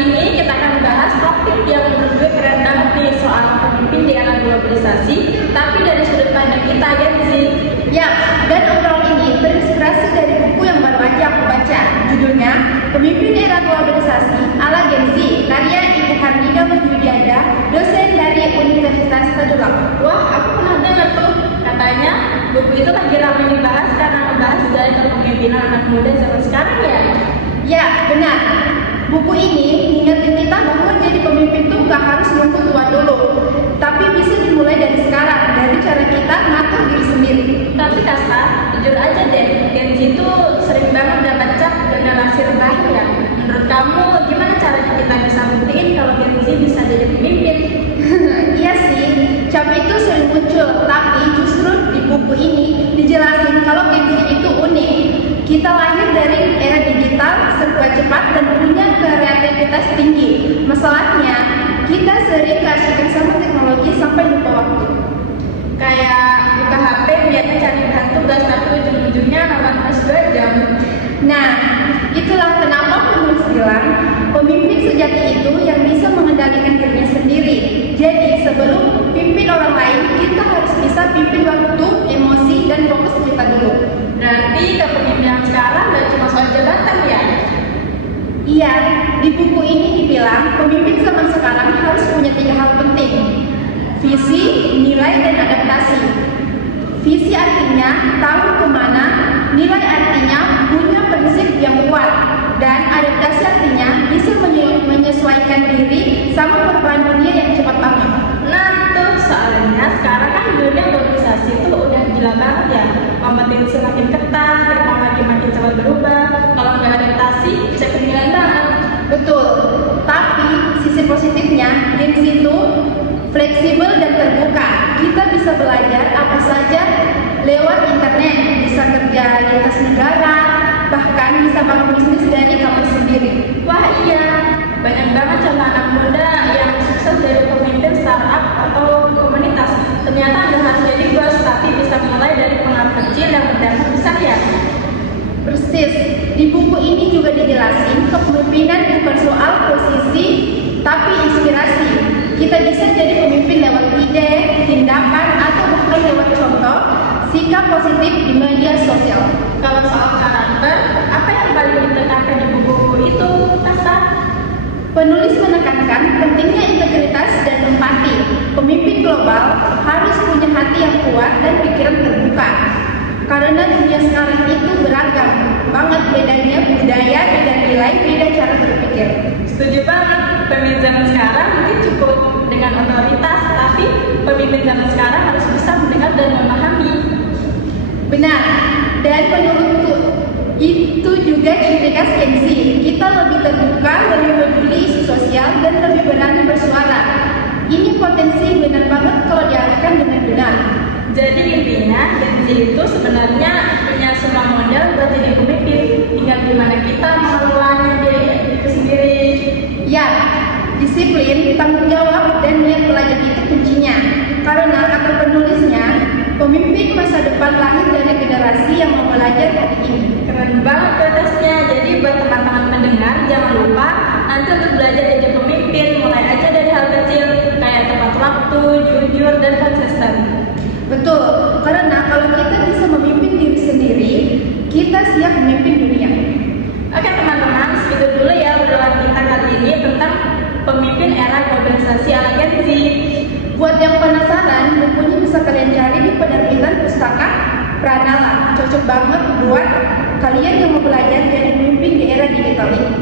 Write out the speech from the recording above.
ini kita akan bahas topik yang menurut gue keren banget nih, soal pemimpin di era globalisasi, tapi dari sudut pandang kita, Gen Z. Ya, dan obrolan ini terinspirasi dari buku yang baru aja aku baca. Judulnya Pemimpin Era Globalisasi ala Gen Z, karya Ibu Harnida Widyada, dosen dari Universitas Tadulako. Wah, aku pernah dengar tuh, katanya buku itu lagi ramai dibahas karena ngebahas gaya kepemimpinan anak muda zaman sekarang ya. Ya, benar. Buku ini mengingatkan kita bahwa jadi pemimpin tuh gak harus nunggu tua dulu, tapi bisa dimulai dari sekarang, dari cara kita ngatur diri sendiri. Tapi Kasta, jujur aja deh, Gen Z itu sering banget dapat cap generasi terakhir ya. Menurut kamu, gimana caranya kita bisa buktiin kalau Gen Z bisa jadi pemimpin? Iya sih, cap itu sering muncul, tapi justru di buku ini dijelasin kalau Gen Z itu unik. Kita lahir dari era digital, serba cepat dan punya kreativitas tinggi. Masalahnya, kita sering keasikan sama teknologi sampai lupa waktu. Kayak buka HP biarnya cari bahan tugas, tapi ujung-ujungnya nonton pas 2 jam. Nah, itulah kenapa penulis bilang pemimpin sejati itu yang bisa mengendalikan dirinya sendiri. Jadi sebelum pimpin orang lain, kita harus bisa pimpin waktu, emosi, dan fokus kita dulu. Berarti kepemimpinan sekarang gak cuma soal jabatan ya? Iya, di buku ini dibilang pemimpin zaman sekarang harus punya 3 hal penting: visi, nilai, dan adaptasi. Visi artinya tahu kemana, nilai artinya punya prinsip yang kuat, dan adaptasi artinya bisa menyesuaikan diri sama perubahan dunia yang cepat banget. Nah itu soalnya sekarang kan dunia globalisasi itu udah gila banget ya. Kompetisi semakin ketat, teknologi makin cepat berubah. Kalau nggak adaptasi, bisa ketinggalan banget. Betul, tapi sisi positifnya Gen Z itu fleksibel dan terbuka. Kita bisa belajar apa saja lewat internet, bisa kerja lintas negara, bahkan bisa bangun bisnis dari kampus sendiri. Wah iya, banyak banget contoh anak muda yang sukses jadi pemimpin startup atau komunitas. Ternyata nggak harus jadi bos, tapi bisa mulai dari pengaruh kecil yang berdampak besar ya. Persis, di buku ini juga dijelasin kepemimpinan bukan soal posisi, tapi inspirasi. Kita bisa jadi pemimpin lewat ide, tindakan, atau bahkan lewat contoh, sikap positif di media sosial. Kalau soal karakter, apa yang paling ditekankan di buku itu, Kasta? Penulis menekankan pentingnya integritas dan empati. Pemimpin global harus punya hati yang kuat dan pikiran terbuka. Karena dunia sekarang itu beragam banget, bedanya budaya, beda nilai, beda cara berpikir. Setuju banget, pemimpin zaman sekarang mungkin cukup dengan otoritas, tapi pemimpin zaman sekarang harus bisa mendengar dan memahami. Benar, dan menurutku itu juga ciri khas Gen Z. Kita lebih terbuka, lebih peduli isu sosial, dan lebih berani bersuara. Ini potensi benar banget kalau diarahkan dengan benar. Jadi intinya, Gen Z itu sebenarnya punya semua model buat jadi pemimpin. Tinggal gimana kita mengelolanya diri itu sendiri. Ya, disiplin, tanggung jawab, dan niat belajar itu kuncinya. Karena kata penulisnya, pemimpin masa depan lahir dari generasi yang mau belajar hari ini. Keren banget quotesnya. Jadi buat teman-teman pendengar, jangan lupa nanti untuk belajar jadi pemimpin, mulai aja dari hal kecil kayak tepat waktu, jujur, dan konsisten. Betul, karena kalau kita bisa memimpin diri sendiri, kita siap memimpin dunia. Oke teman-teman, segitu dulu ya obrolan kita kali ini tentang pemimpin era globalisasi ala Gen Z. Buat yang penasaran, bukunya bisa kalian cari di penerbitan Pustaka Pranala. Cocok banget buat kalian yang mau belajar jadi pemimpin di era digital ini.